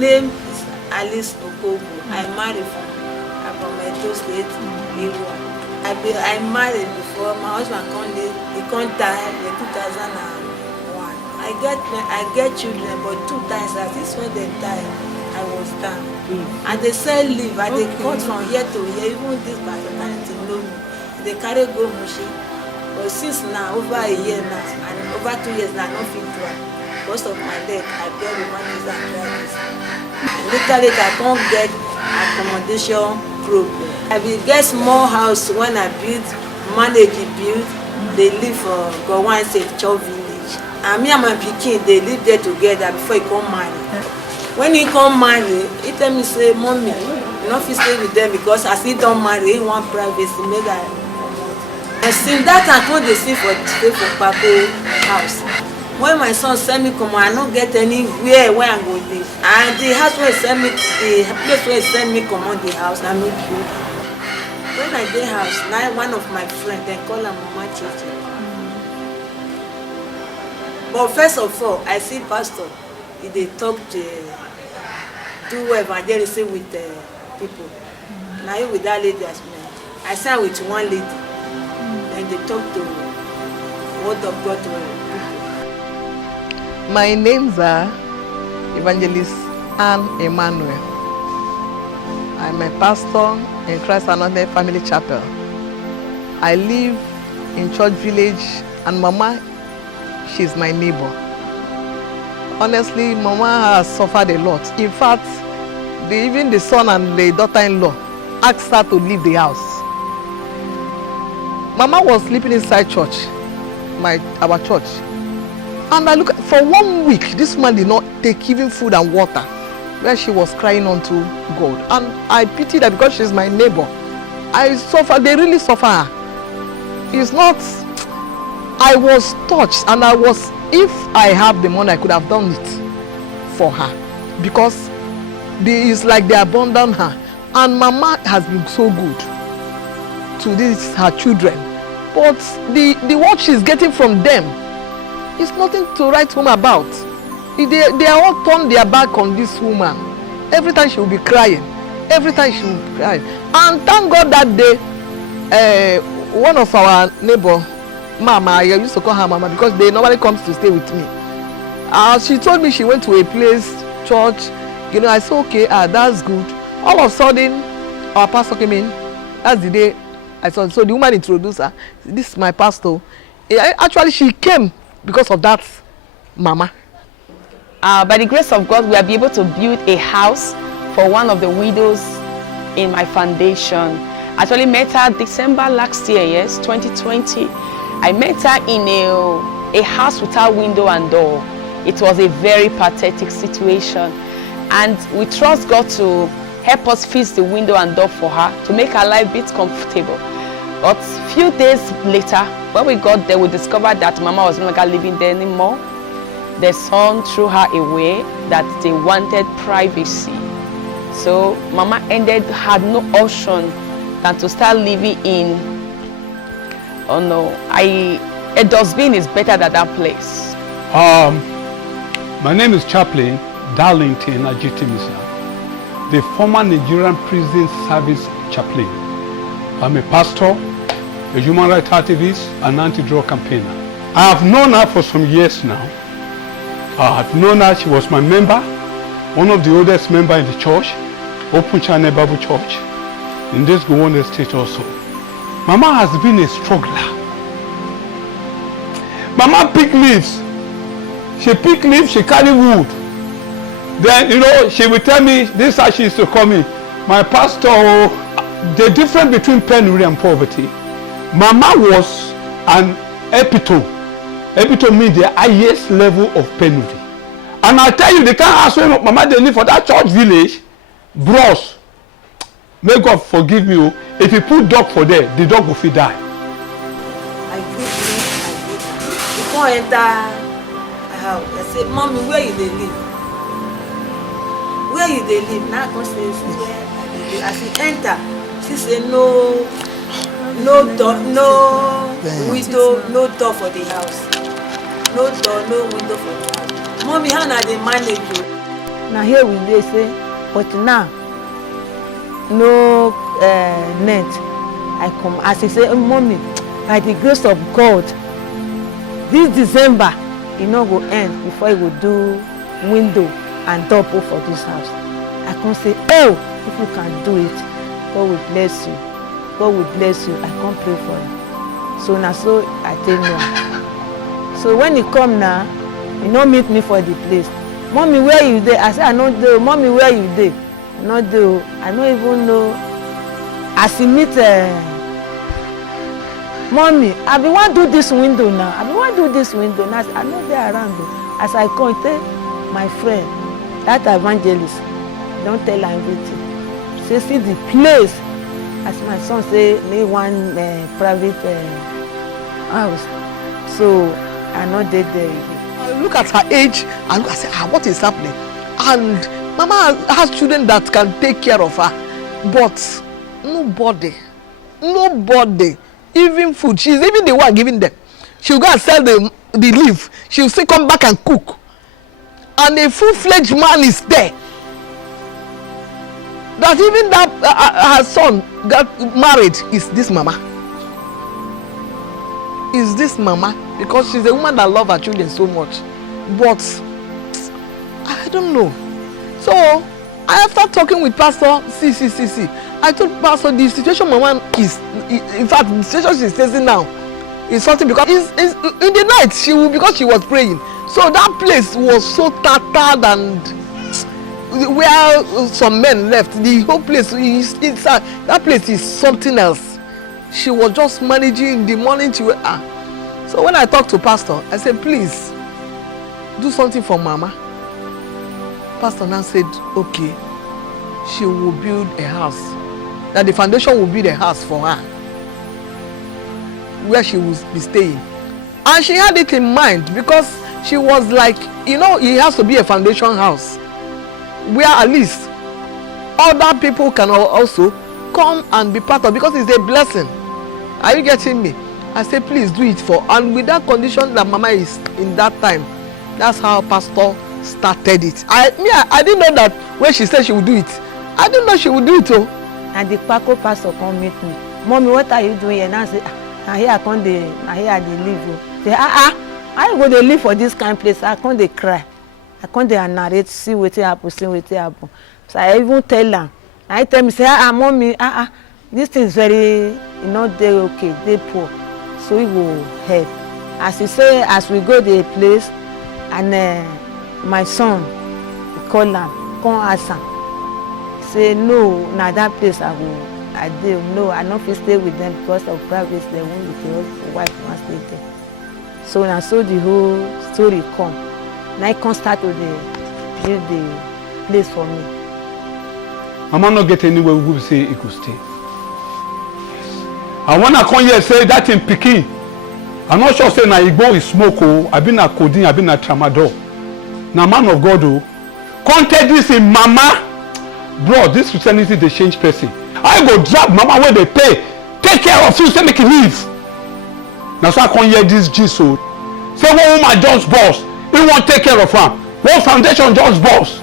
name is Alice Okobo. I married from Edo State, Iwa. I married before my husband he can't die in 2001. I get children, but 2 times as this when they die, I was down. And they sell leave, and they cut from here to here, even this paternity know me. They carry go Mushi. But since now, over a year now, and over 2 years now, I don't feel to it. Because of my leg, I bear rheumatism and arthritis. Literally, I can't get accommodation problem. I will get small house when I build, manage the build. They live for Gowan Church village. And me and my pikin, they live there together before he come marry. When he come marry, he tell me say, "Mommy, you not fit stay with them because as he don't marry, he want privacy. Make I comot." And since that I come dey stay for Papa house. When my son send me come, I don't get anywhere where I go live. And the house where send me, the place where send me come on the house, I make you. When I dey house, now one of my friends, they call her Mama Chichi. But first of all, I see pastor, they talk to do evangelism with people. Now you with that lady as well. I sat with one lady, and they talk to word of God to people. My names are Evangelist Anne Emmanuel. I'm a pastor in Christ Anointed Family Chapel. I live in Church Village, and Mama, she's my neighbor. Honestly, Mama has suffered a lot. In fact, even the son and the daughter-in-law asked her to leave the house. Mama was sleeping inside church, our church. And I look, for 1 week, this man did not take even food and water, where she was crying unto God. And I pitied her because she's my neighbor. I suffer, they really suffer her. It's not, I was touched, and if I have the money, I could have done it for her. Because it's like they abandoned her. And Mama has been so good to her children. But the what she's getting from them, it's nothing to write home about. They are all turned their back on this woman. Every time she will be crying. Every time she will be crying. And thank God that day, one of our neighbor, Mama, I used to call her Mama because they normally comes to stay with me. She told me she went to a place, church. I said, okay, that's good. All of a sudden, our pastor came in. That's the day I saw. So the woman introduced her. This is my pastor. Actually, she came because of that Mama. By the grace of God, we will be able to build a house for one of the widows in my foundation. I actually met her December last year, yes, 2020. I met her in a house without window and door. It was a very pathetic situation. And we trust God to help us fix the window and door for her to make her life a bit comfortable. But a few days later, when we got there, we discovered that Mama was no longer living there anymore. The son threw her away, that they wanted privacy. So Mama had no option than to start living in, oh no, a dustbin is better than that place. My name is Chaplain Darlington Ajitimisa, the former Nigerian Prison Service Chaplain. I'm a pastor, a human rights activist, and anti-drug campaigner. I have known her for some years now. I have known her, she was my member, one of the oldest members in the church, Open Channel Bible Church, in this Gowon Estate also. Mama has been a struggler. Mama pick leaves. She pick leaves, she carry wood. Then, she will tell me, this is how she used to call me, my pastor, the difference between penury and poverty. Mama was an epitome. Epitome means the highest level of penury. And I tell you, the kind of house where Mama they live for that church village, bros, may God forgive you, if you put dog for there, the dog will fit die. I greet before I enter my house, I say, Mommy, where you they live? Where you they live? Now I come say, where I live. As she enter, she say, no door, no window, no door for the house. No door, no window for the house. Mommy, how na they manage you? Now here we dey say, but now no net. I come as he say, mommy, by the grace of God, this December e no go end before he go do window and door for this house. I come say, oh, if you can do it, God will bless you. God will bless you. I come pray for you. So now so I tell no. So when he come now, he no meet me for the place. Mommy, where you dey? I say I no dey. Mommy, where you dey? I no dey. I no even know. As he meet mommy, I be wan do this window now. I be wan do this window now. I no dey around o. As I come, tell my friend, that evangelist, don tell am everything. Say see the place. As my son say, me one private house. So I no dey there again. I look at her age and I say, what is happening? And Mama has children that can take care of her, but nobody, even food. She's even the one giving them. She'll go and sell the leaf. She'll still come back and cook. And a full-fledged man is there. That even that her son got married is this mama. Is this mama, because she's a woman that loves her children so much. But I don't know. So after talking with Pastor, see, I told Pastor the situation mama is, in fact, the situation she's facing now is something, because it's in the night because she was praying. So that place was so tattered, and where some men left, the whole place is that place is something else. She was just managing in the morning to So when I talked to Pastor, I said, please do something for Mama. Pastor now said, okay, she will build a house, that the foundation will build a house for her where she will be staying. And she had it in mind, because she was like, it has to be a foundation house where at least other people can also come and be part of, because it's a blessing. Are you getting me? I say, please do it for, and with that condition that Mama is in that time, that's how Pastor started it. I didn't know that when she said she would do it. I didn't know she would do it. And the Paco pastor come meet me. Mommy, what are you doing here? And I say, here I come dey live. Say, I go dey live for this kind of place. I come dey cry. I come dey narrate, see wetin happen. So I even tell am. I tell me, say, mommy, this thing is very, dey okay, dey poor. So we will help. As he say, as we go the place, and my son, he call am, come ask am. Say, no, na that place I dey. No, I no fit stay with them because of privacy. They won't be the wife wan stay there. So na so the whole story come. Now I come start to build the place for me. Mama not get anywhere we will say he could stay. And when I come here say that in Pikin, I'm not sure say na Igbo is smoke o, I been a codeine, I been a tramadol. Na man of God o. Come take this in Mama. Bro, this Christianity they change person. I go drag Mama where they pay. Take care of you, say make you leave. Now so I come hear this gist o. Say one woman just boss. He won't take care of am. One foundation just boss.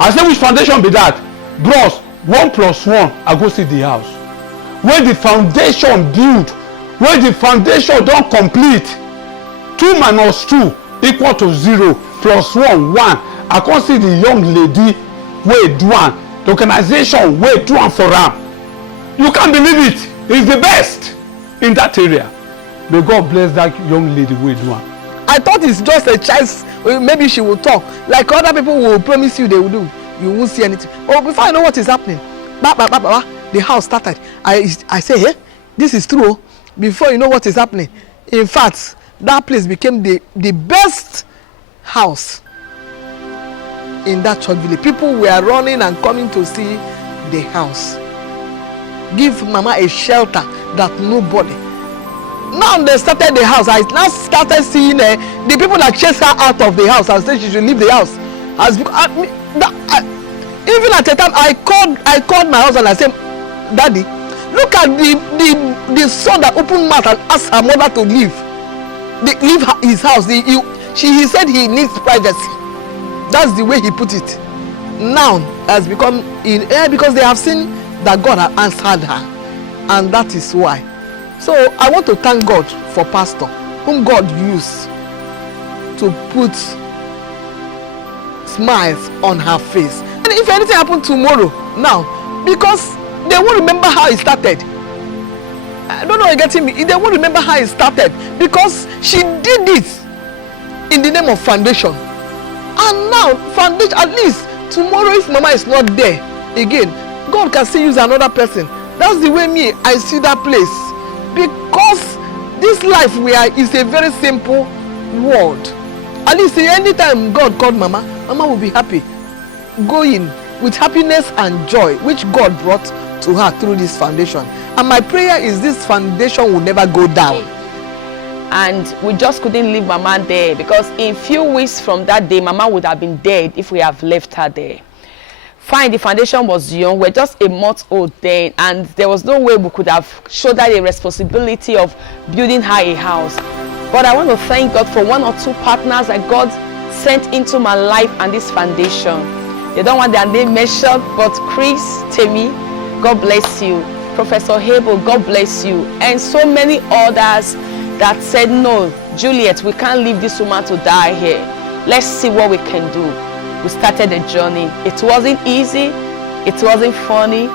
I say which foundation be that? Bros, 1 + 1, I go see the house. When the foundation build, when the foundation don't complete, 2 - 2 = 0, +1 1. I can't see the young lady wey do am, the organization wey do am for am. You can't believe it. It's the best in that area. May God bless that young lady wey do am. I thought it's just a chance. Maybe she will talk like other people will promise you they will do. You won't see anything. Oh, before I know what is happening, the house started. I say, hey, this is true. Before you know what is happening, in fact, that place became the best house in that church village. People were running and coming to see the house. Give Mama a shelter that nobody. Now they started the house. I now started seeing the people that chased her out of the house and said she should leave the house. Even at the time I called my husband and I said, Daddy, look at the son that opened mouth and asked her mother to leave his house. He said he needs privacy. That's the way he put it. now has become because they have seen that God has answered her, and that is why. So I want to thank God for Pastor, whom God used to put smiles on her face. And if anything happened tomorrow now, because they won't remember how it started. I don't know, you're getting me. They won't remember how it started because she did it in the name of foundation. And now foundation, at least tomorrow, if mama is not there again, God can still use another person. That's the way I see that place, because this life we are is a very simple world. At least anytime God called mama will be happy, going with happiness and joy, which God brought to her through this foundation. And my prayer is this foundation will never go down. And we just couldn't leave mama there, because in few weeks from that day, mama would have been dead if we have left her there. Fine, the foundation was young, we're just a month old then, and there was no way we could have shouldered the responsibility of building her a house. But I want to thank God for one or two partners that God sent into my life and this foundation. They don't want their name mentioned, but Chris, Temi, God bless you. Professor Hable, God bless you. And so many others that said, no, Juliet, we can't leave this woman to die here. Let's see what we can do. We started the journey. It wasn't easy. It wasn't funny.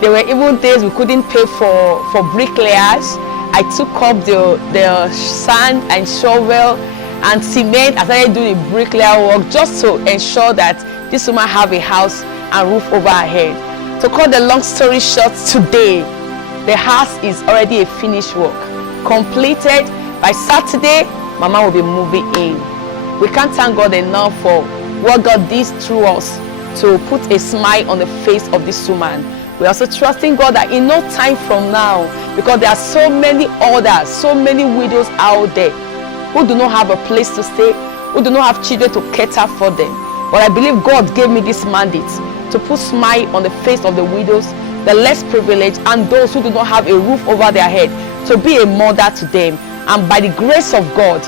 There were even days we couldn't pay for bricklayers. I took up the sand and shovel and cement. I started doing the bricklayer work just to ensure that this woman have a house and roof over her head. To cut the long story short, today the house is already a finished work, completed. By Saturday, mama will be moving in. We can't thank God enough for what God did through us to put a smile on the face of this woman. We're also trusting God that in no time from now, because there are so many others, so many widows out there who do not have a place to stay, who do not have children to cater for them. But I believe God gave me this mandate to put smile on the face of the widows, the less privileged, and those who do not have a roof over their head, to be a mother to them. And by the grace of God,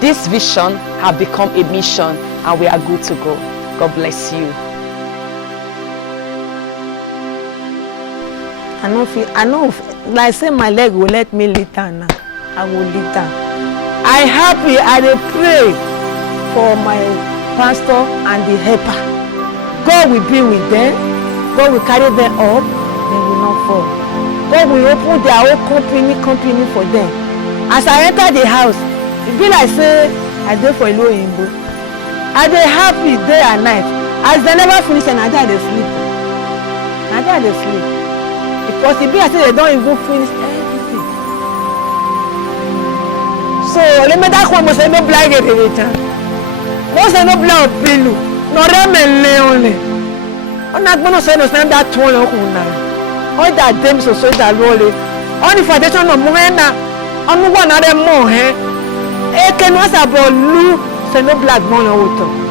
this vision have become a mission, and we are good to go. God bless you. I know, like say my leg will let me lay down now. I will lay down. I happy, I dey pray for my pastor and the helper. God will be with them. God will carry them up. They will not fall. God will open their own company for them. As I enter the house, it be like say I dey for Ilo Oyinbo. I dey happy day and night. As they never finish, and I dey sleep. I dey sleep. Because it be as if they don't even finish everything. So let me that one must no blind get it. Most no blind pilu. No remele only. On not gonna say no stand that one all that them so that roll. On the foundation of Muena, on one other more, eh? E can was about lu, say no black money auto.